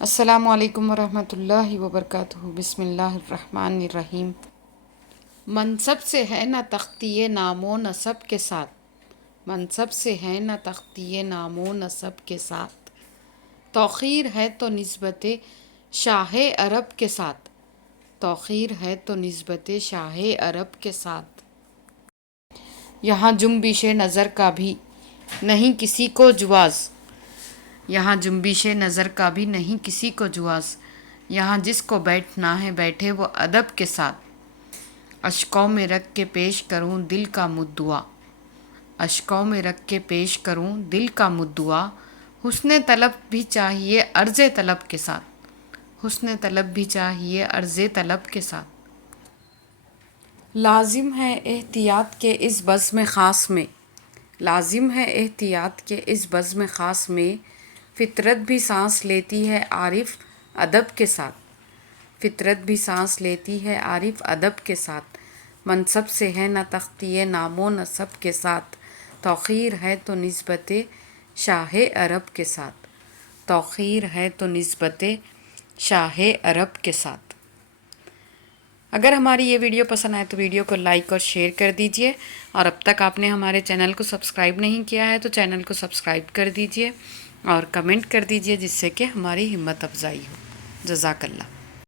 السلام علیکم ورحمۃ اللہ وبرکاتہ۔ بسم اللہ الرحمن الرحیم۔ منصب سے ہے نہ تختی نام و نسب کے ساتھ، منصب سے ہے نہ تختی نام و نسب کے ساتھ، توقیر ہے تو نسبت شاہ عرب کے ساتھ، توقیر ہے تو نسبت شاہ عرب کے ساتھ۔ یہاں جنبش نظر کا بھی نہیں کسی کو جواز، یہاں جنبش نظر کا بھی نہیں کسی کو جواز، یہاں جس کو بیٹھنا ہے بیٹھے وہ ادب کے ساتھ، اشکوں میں رکھ کے پیش کروں دل کا مدعا، اشکوں میں رکھ کے پیش کروں دل کا مدعا، حسن طلب بھی چاہیے عرض طلب کے ساتھ، حسن طلب بھی چاہیے عرض طلب کے ساتھ۔ لازم ہے احتیاط کے اس بزم خاص میں، لازم ہے احتیاط کے اس بزم خاص میں، فطرت بھی سانس لیتی ہے عارف ادب کے ساتھ، فطرت بھی سانس لیتی ہے عارف ادب کے ساتھ، منصب سے ہے نہ تختی نام و نسب کے ساتھ، توقیر ہے تو نسبت شاہ عرب کے ساتھ، توقیر ہے تو نسبت شاہ عرب کے ساتھ۔ اگر ہماری یہ ویڈیو پسند آئے تو ویڈیو کو لائک اور شیئر کر دیجئے، اور اب تک آپ نے ہمارے چینل کو سبسکرائب نہیں کیا ہے تو چینل کو سبسکرائب کر دیجئے اور کمنٹ کر دیجئے، جس سے کہ ہماری ہمت افزائی ہو۔ جزاک اللہ۔